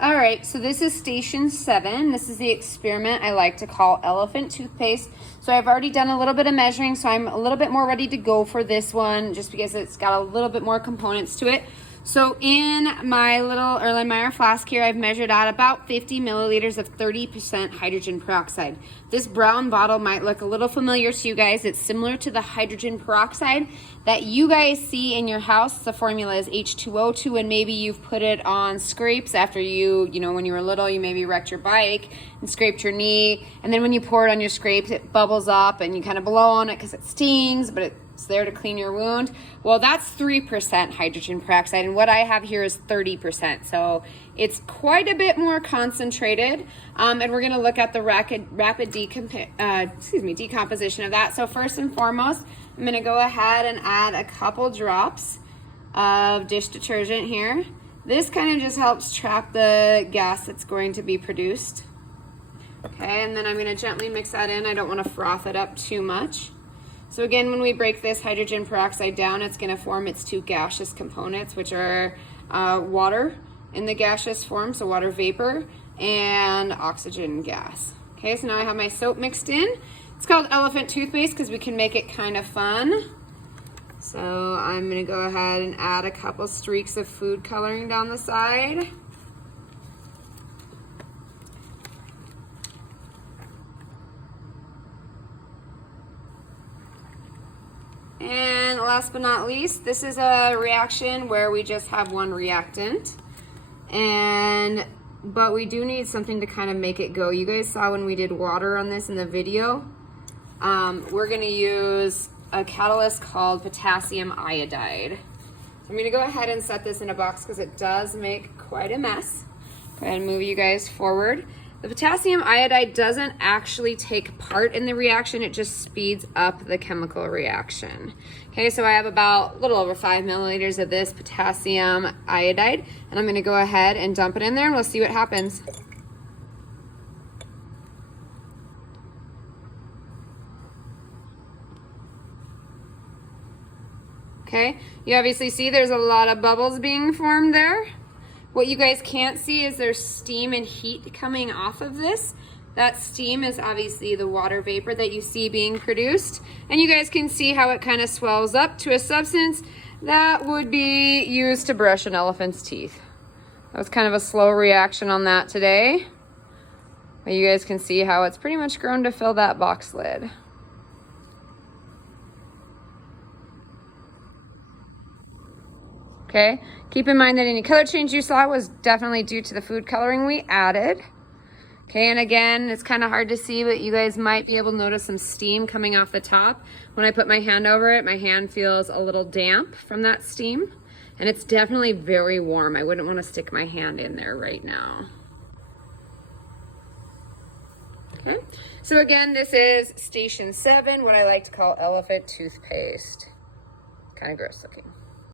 All right, so this is station 7. This is the experiment I like to call elephant toothpaste. So I've already done a little bit of measuring, so I'm a little bit more ready to go for this one just because it's got a little bit more components to it. So in my little Erlenmeyer flask here, I've measured out about 50 milliliters of 30% hydrogen peroxide. This brown bottle might look a little familiar to you guys. It's similar to the hydrogen peroxide that you guys see in your house. The formula is H2O2, and maybe you've put it on scrapes after you know, when you were little, you maybe wrecked your bike and scraped your knee. And then when you pour it on your scrapes, it bubbles up and you kind of blow on it because it stings, but it's there to clean your wound. Well, that's 3% hydrogen peroxide, and what I have here is 30%. So it's quite a bit more concentrated, and we're going to look at the rapid decomposition of that. So first and foremost, I'm going to go ahead and add a couple drops of dish detergent here. This kind of just helps trap the gas that's going to be produced. Okay, and then I'm going to gently mix that in. I don't want to froth it up too much. So again, when we break this hydrogen peroxide down, it's going to form its two gaseous components, which are water in the gaseous form, so water vapor, and oxygen gas. Okay, so now I have my soap mixed in. It's called elephant toothpaste because we can make it kind of fun. So I'm going to go ahead and add a couple streaks of food coloring down the side. And last but not least, this is a reaction where we just have one reactant, but we do need something to kind of make it go. You guys saw when we did water on this in the video. We're going to use a catalyst called potassium iodide. So I'm going to go ahead and set this in a box because it does make quite a mess. Go ahead and move you guys forward. The potassium iodide doesn't actually take part in the reaction, it just speeds up the chemical reaction. Okay, so I have about a little over 5 milliliters of this potassium iodide, and I'm going to go ahead and dump it in there and we'll see what happens. Okay, you obviously see there's a lot of bubbles being formed there. What you guys can't see is there's steam and heat coming off of this. That steam is obviously the water vapor that you see being produced. And you guys can see how it kind of swells up to a substance that would be used to brush an elephant's teeth. That was kind of a slow reaction on that today. But you guys can see how it's pretty much grown to fill that box lid. Okay, keep in mind that any color change you saw was definitely due to the food coloring we added. Okay, and again, it's kind of hard to see, but you guys might be able to notice some steam coming off the top. When I put my hand over it, my hand feels a little damp from that steam, and it's definitely very warm. I wouldn't want to stick my hand in there right now. Okay, so again, this is station 7, what I like to call elephant toothpaste. Kind of gross looking.